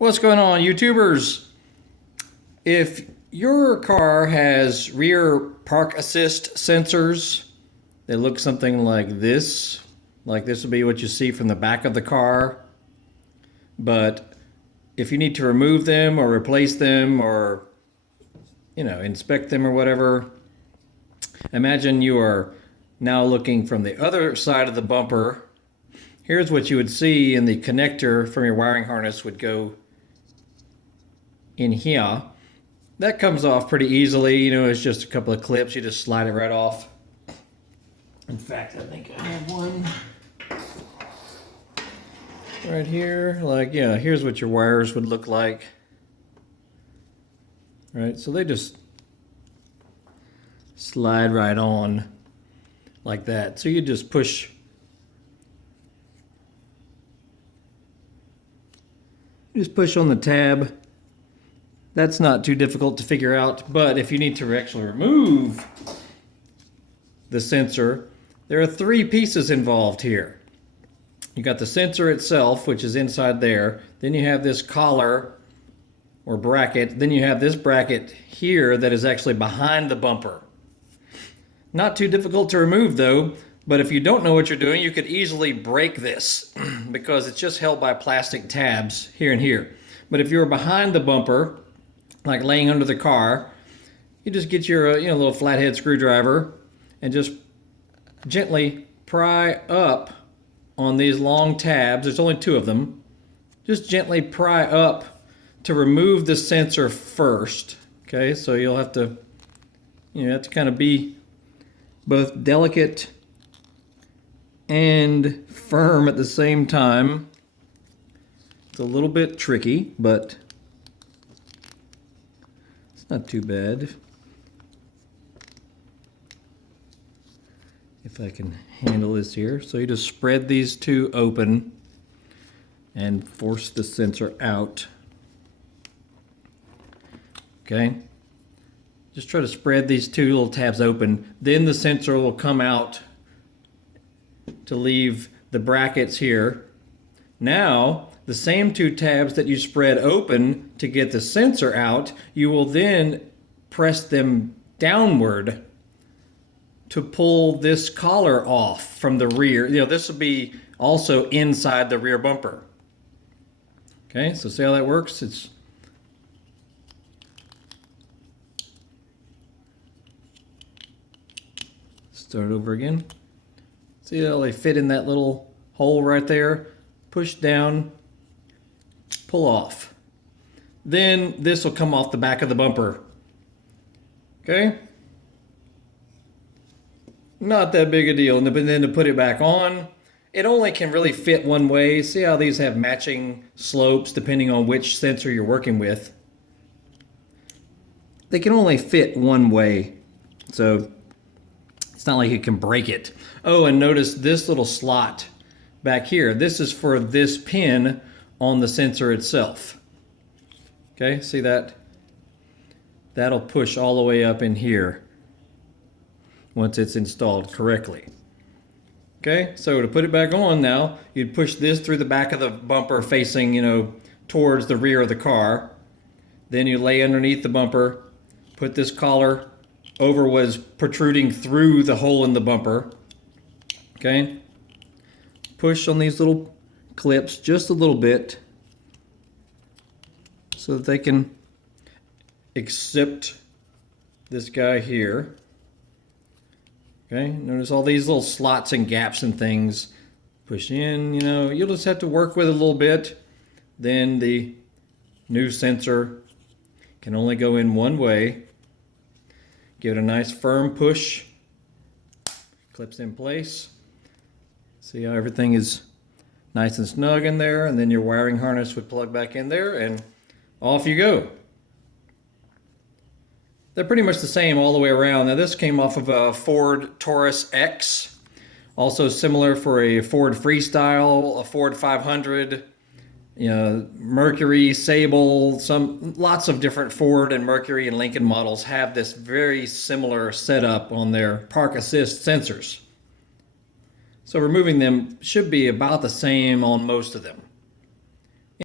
What's going on, YouTubers? If your car has rear park assist sensors, they look something like this. Like this will be what you see from the back of the car. But if you need to remove them or replace them or, inspect them or whatever, imagine you are now looking from the other side of the bumper. Here's what you would see, and the connector from your wiring harness would go in here. That comes off pretty easily. It's just a couple of clips. You just slide it right off. In fact, I think I have one right here. Here's what your wires would look like. Right, so they just slide right on like that. So you just push on the tab. That's not too difficult to figure out, but if you need to actually remove the sensor, there are three pieces involved here. You got the sensor itself, which is inside there. Then you have this collar or bracket. Then you have this bracket here that is actually behind the bumper. Not too difficult to remove though, but if you don't know what you're doing, you could easily break this because it's just held by plastic tabs here and here. But if you're behind the bumper, like laying under the car, you just get your little flathead screwdriver and just gently pry up on these long tabs. There's only two of them. Just gently pry up to remove the sensor first. Okay, so you'll have to, kind of be both delicate and firm at the same time. It's a little bit tricky, but not too bad. If I can handle this here. So you just spread these two open and force the sensor out. Okay. Just try to spread these two little tabs open. Then the sensor will come out to leave the brackets here. Now, the same two tabs that you spread open to get the sensor out, you will then press them downward to pull this collar off from the rear. This will be also inside the rear bumper. Okay, so see how that works? Start over again. See how they fit in that little hole right there? Push down, pull off. Then this will come off the back of the bumper. Okay? Not that big a deal. And then to put it back on, it only can really fit one way. See how these have matching slopes depending on which sensor you're working with. They can only fit one way. So it's not like you can break it. Oh, and notice this little slot back here. This is for this pin on the sensor itself. Okay, see that? That'll push all the way up in here once it's installed correctly. Okay, so to put it back on now, you'd push this through the back of the bumper facing, towards the rear of the car. Then you lay underneath the bumper, put this collar over what is protruding through the hole in the bumper. Okay, push on these little clips just a little bit so that they can accept this guy here. Okay, notice all these little slots and gaps and things. Push in, you'll just have to work with it a little bit. Then the new sensor can only go in one way. Give it a nice firm push. Clips in place. See how everything is nice and snug in there, and then your wiring harness would plug back in there and off you go. They're pretty much the same all the way around. Now this came off of a Ford Taurus X. Also similar for a Ford Freestyle, a Ford 500, Mercury Sable. Lots of different Ford and Mercury and Lincoln models have this very similar setup on their park assist sensors. So removing them should be about the same on most of them.